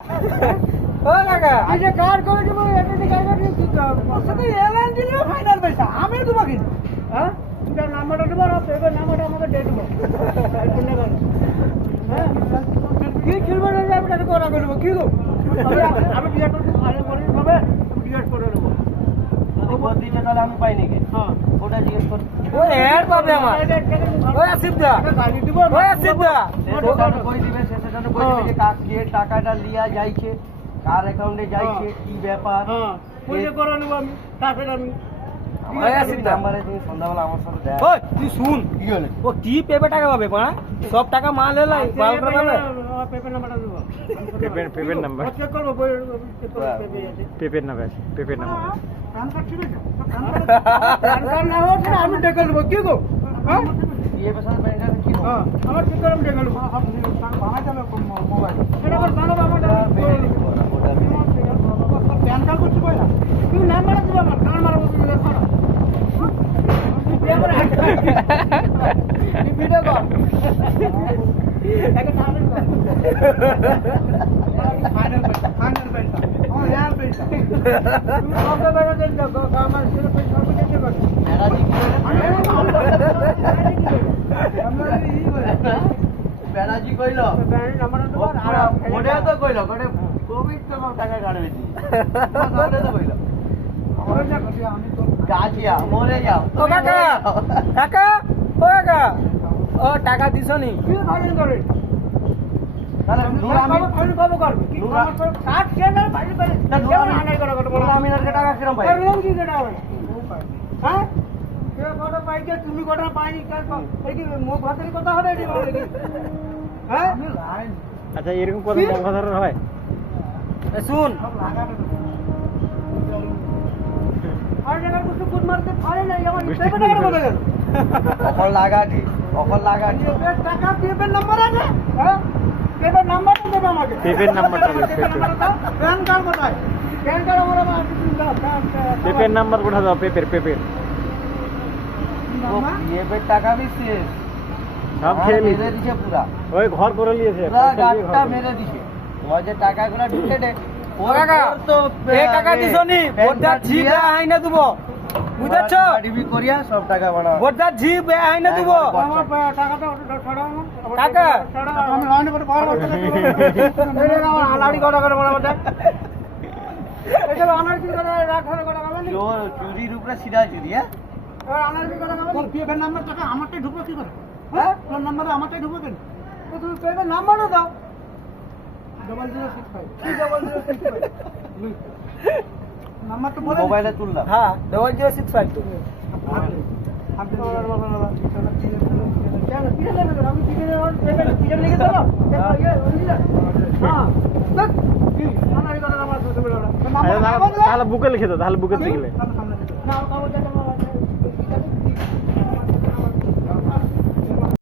ও কাকা এই যে কার করে দেবো এটা দিয়ে কার করে দিতে হবে শুধু এলান দিলে ফাইনাল পয়সা আমি দেবো কিন্তু হ্যাঁ তুমি নাম্বারটা দেবো আর পেপার নাম্বারটা আমাকে দিয়ে দেবো হ্যাঁ কি খেলবে না আমি এটা করা করবো কি গো আমি বিয়ে করবো আরে করে হবে বিয়ে করে নেবো দিনে তাহলে আমি পাই নাকি হ্যাঁ ওটা জিজ্ঞেস কর ও এর পাবে আমার ওই আসিফ দা গাড়ি দিব ওই আসিফ দা সেটা কই দিবে সেটা কই দিবে যে কাজ দিয়ে টাকাটা লিয়া যাইছে কার অ্যাকাউন্টে যাইছে কি ব্যাপার হ্যাঁ পয়সা করে নেবো আমি তারপরে আমি ওই আসিফ দা নাম্বারে তুমি সন্ধ্যাবেলা আমার সাথে দেখা ওই তুই শুন কি হলো ও কি পেবে টাকা পাবে পাড়া সব টাকা মাল এলাই বাল করে পাবে পেপার নাম্বারটা দেবো পেপের নাম্বার চেক করবো বই চেক করবো পেপে আছে পেপের নাম্বার পেপের নাম্বার প্যান কার্ড ছিল প্যান কার্ড না হোক আমি ডেকে নেবো কি গো হ্যাঁ বিয়ে পেছনে প্যান কার্ড কি হ্যাঁ আমার কি করে আমি ডেকে নেবো মোবাইল সেটা করে বানাবো আমার প্যান কার্ড করছি বই না তুমি নাম মারা দিবো আমার কার মারা বলছি দেখো না ভিডিও কর একটা ফাইনাল পয়সা ফাইনাল পয়সা ও यार পয়সা তুমি কত বেলা দেন গো আমার ছেলে পয়সা সব দিতে পারবে ব্যানার্জি কইলো ওটা তো কইলো কোটে কোভিড তো টাকা কাটবে দি ওটা তো কইলো গাছিয়া মরে যাও ও কাকা কাকা ও কাকা ও টাকা দিছো নি কি ফাইনাল করে তাহলে আমি ফাইনাল কবে করবে কি আমার 60 কে না ফাইনাল করে কেমন হানাই করে কত বড় আমিনারকে টাকা কিরম পাই এরকম কি কেটে হবে হ্যাঁ কে কটা পাইছে তুমি কটা পাইনি এই কি মুখ হাতের কথা হলো এটি বলে কি হ্যাঁ আচ্ছা এরকম কত কথার হয় এ শুন আর জায়গায় কিছু গুড মারতে পারে না যেমন পেপে টাকার কথা গেল অকল লাগাটি পেপের টাকা পেপের নাম্বার আছে হ্যাঁ পেপের নাম্বারটা দেবে আমাকে পেপের নাম্বারটা দেবে, পেপের। প্যান কার্ড কোথায় প্যান কার্ড আমার পেপের নাম্বার কোথা দাও পেপের বিয়ের টাকা বি শেষ সব খেয়ে মেরে নিয়েছে দিছে পুরা ওই ঘর করে নিয়েছে পুরা পয়সা দিয়ে ঘর গাটটা করে মেরে দিছে তোমার যে টাকাগুলো ঢুকে দে ও কাকা এই টাকা দিছো নি ভোটদার জি বে আইনা দেবো বুঝছো ডিবি করিয়া সব টাকা বানাও ভোটদার জি বে আইনা দেবো আমার টাকাটা ছড়াও টাকা আমি লাইনে করে পাওয়া আমার আলাড়ি কটা করে বলা দেখ এটা আনারকি করে রাখার কটা হবে নি চুরির উপরে সিধা চুরি হ্যাঁ এবার আনারকি কটা হবে তোর পেপের নাম্বার টাকা আমারটাই ঢুকলো কি করে হ্যাঁ তোর নাম্বারে আমারটাই ঢুকলো কেন তো তুমি পেপের নাম্বারও দাও 0065 কি 0065 নাম্বার তো বলে মোবাইলে তুললাম হ্যাঁ 0065 তো তাহলে বুকে লিখে দাও তাহলে বুকে লিখলে না